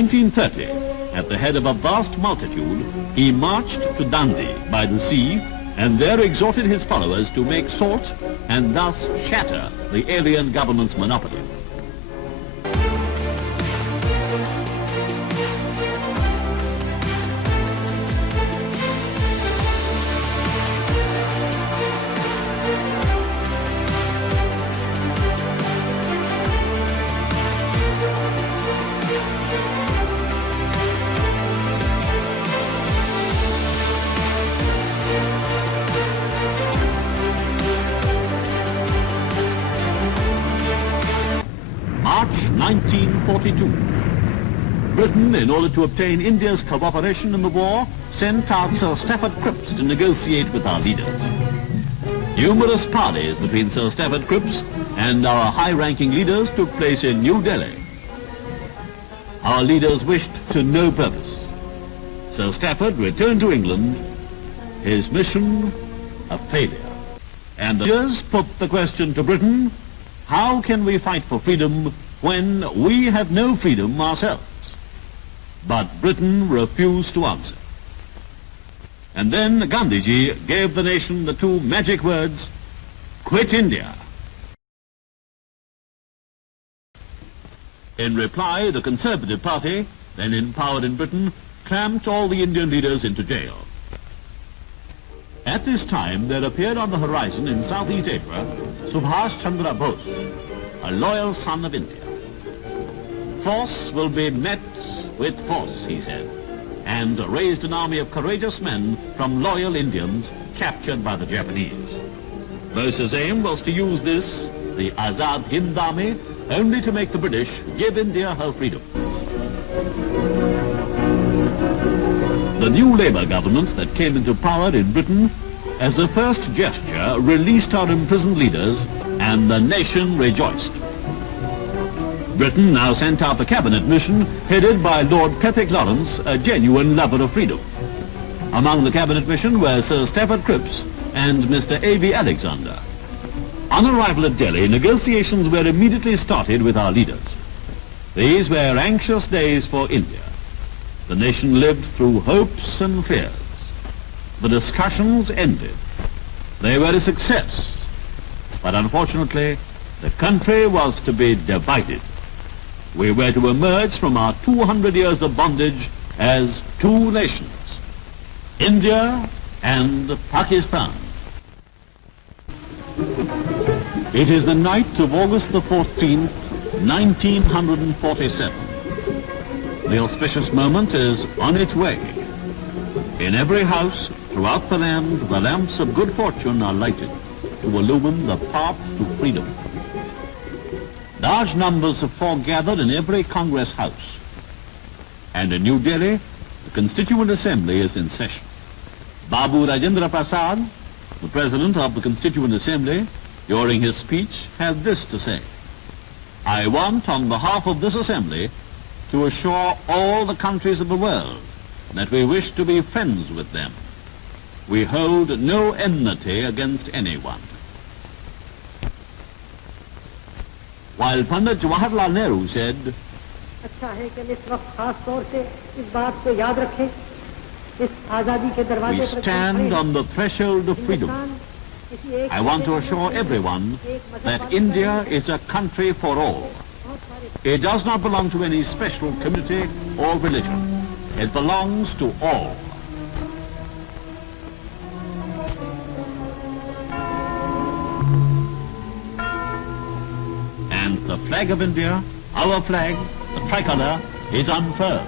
1930, at the head of a vast multitude, he marched to Dundee by the sea and there exhorted his followers to make salt and thus shatter the alien government's monopoly. March 1942. Britain, in order to obtain India's cooperation in the war, sent out Sir Stafford Cripps to negotiate with our leaders. Numerous parleys between Sir Stafford Cripps and our high-ranking leaders took place in New Delhi. Our leaders wished to no purpose. Sir Stafford returned to England, his mission a failure. And the leaders put the question to Britain: how can we fight for freedom when we have no freedom ourselves? But Britain refused to answer. And then Gandhiji gave the nation the two magic words, "Quit India." In reply, the Conservative Party, then in power in Britain, clamped all the Indian leaders into jail. At this time, there appeared on the horizon in Southeast Asia Subhash Chandra Bose, a loyal son of India. Force will be met with force, he said, and raised an army of courageous men from loyal Indians captured by the Japanese. Bose's aim was to use this, the Azad Hind Army, only to make the British give India her freedom. The new Labour government that came into power in Britain, as a first gesture, released our imprisoned leaders, and the nation rejoiced. Britain now sent out the cabinet mission headed by Lord Pethick Lawrence, a genuine lover of freedom. Among the cabinet mission were Sir Stafford Cripps and Mr. A.V. Alexander. On arrival at Delhi, negotiations were immediately started with our leaders. These were anxious days for India. The nation lived through hopes and fears. The discussions ended. They were a success. But unfortunately, the country was to be divided. We were to emerge from our 200 years of bondage as two nations, India and Pakistan. It is the night of August the 14th, 1947. The auspicious moment is on its way. In every house throughout the land, the lamps of good fortune are lighted to illumine the path to freedom. Large numbers have foregathered in every Congress house. And in New Delhi, the Constituent Assembly is in session. Babu Rajendra Prasad, the President of the Constituent Assembly, during his speech, had this to say: "I want, on behalf of this Assembly, to assure all the countries of the world that we wish to be friends with them. We hold no enmity against anyone." While Pandit Jawaharlal Nehru said, "We stand on the threshold of freedom. I want to assure everyone that India is a country for all. It does not belong to any special community or religion. It belongs to all." And the flag of India, our flag, the tricolour, is unfurled.